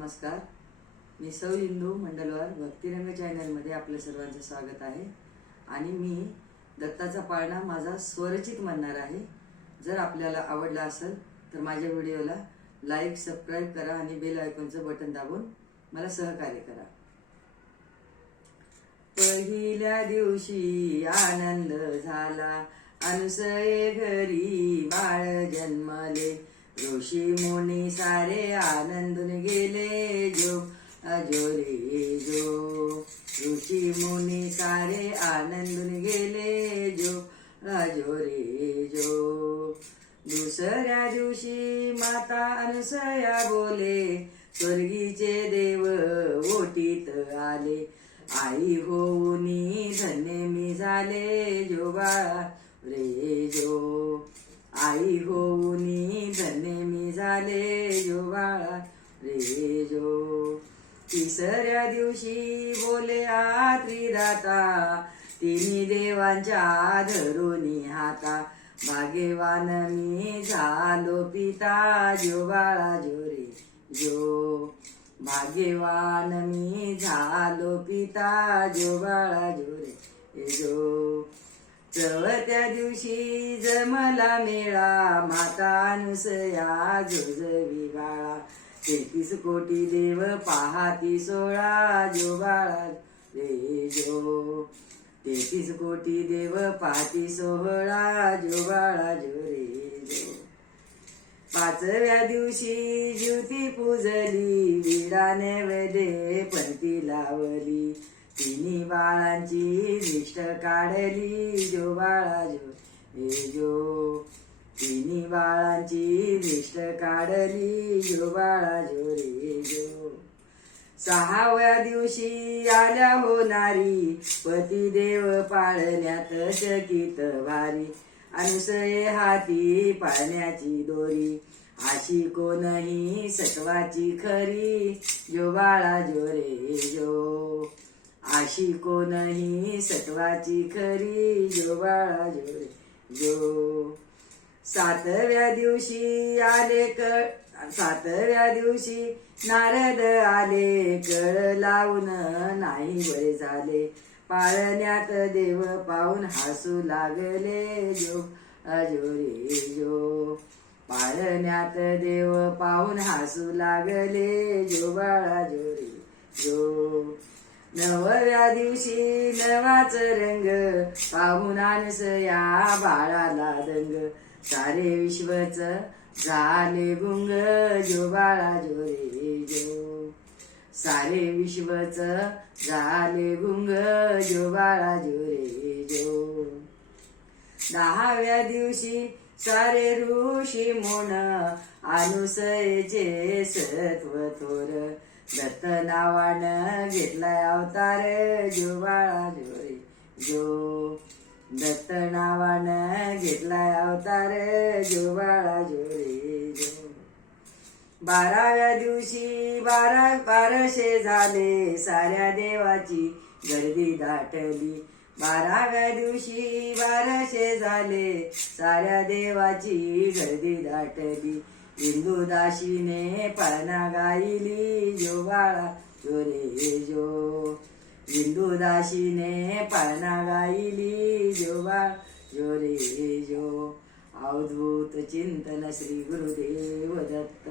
नमस्कार. मी सौ इंदू मंडलवार भक्तिरंग चॅनलमध्ये आपलं सर्वांचं स्वागत आहे. आणि मी दत्ताचा पाळणा माझा स्वरचित म्हणणार आहे. जर आपल्याला आवडला असेल तर माझ्या व्हिडिओला लाईक सबस्क्राईब करा आणि बेल आयकॉनचं बटन दाबून मला सहकार्य करा. पहिल्या दिवशी आनंद झाला. अनुसये घरी बाळ जन्मले. ऋषी मुनी सारे आनंदून गेले जो अजोरे जो. ऋषी मुनी सारे आनंदून गेले जो अजोरे जो. दुसऱ्या दिवशी माता अनुसया बोले स्वर्गीचे देव ओटीत आले. आई होऊनी धन्य मी झाले जो बाळा रे जो. आई होऊनी धन्य मी झाले जो बाळा रे जो. तिसऱ्या दिवशी बोले आ त्रिदाता तिन्ही देवांच्या धरून हाता. भाग्यवान मी झालो पिता जो बाळा जो रे जो. भाग्यवान मी झालो पिता जो बाळा जो रे जो. चवथ्या दिवशी जमला मेळा माता अनुसया जोजवी बाळा तेहतीस कोटी देव पाहाती सोळा जो बाळा रे जो. तेहतीस कोटी देव पाहती सोहळा जो बाळा जो रे जो. पाचव्या दिवशी ज्योती पूजली विडा नैवेद्य पंती लावली. तिने बाळांची दिष्ट काढली जो बाळाजो जो हे जो. तिन्ही बाळांची दिष्ट काढली जो बाळाजो रे जो. सहाव्या दिवशी आल्या होणारी पतिदेव पाळण्यात चकित भारी. अनुसये हाती पाळण्याची दोरी अशी कोणही सत्वाची खरी. जो बाळा जो रे जो. अशी कोणही सत्वाची खरी जो बाळा जो जो सातव्या दिवशी आले कळ सातव्या दिवशी नारद आले कळ लावून नाही बरे झाले. पाळण्यात देव पाहून हसू लागले जो अजो रे जो पाळण्यात देव पाहून हसू लागले जो बाळा जो रे जो नवव्या दिवशी नवाच रंग पाहून या बाळाला दंग. सारे विश्वच झाले गुंग जो बाळा जो रे जो. सारे विश्वच झाले गुंग जो बाळा जो रे जो. दहाव्या दिवशी सारे ऋषी मोन अनुसयचे सत्व थोर. दत्त नावानं घेतलाय अवतार जुबाळा बाळा जो दत्त नावानं घेतलाय अवतार जुबाळा बाळा जो जो बाराव्या दिवशी बारा बाराशे झाले. साऱ्या देवाची गर्दी दाटली. बाराव्या दिवशी बाराशे झाले. साऱ्या देवाची गर्दी दाटली. हिंदू दाशीने पाळणा गायली जो बाळा जो. रे जो हिंदू दाशीने पाळणा गायली जो बाळा जो रे जो. अवधूत चिंतन श्री गुरुदेव दत्त.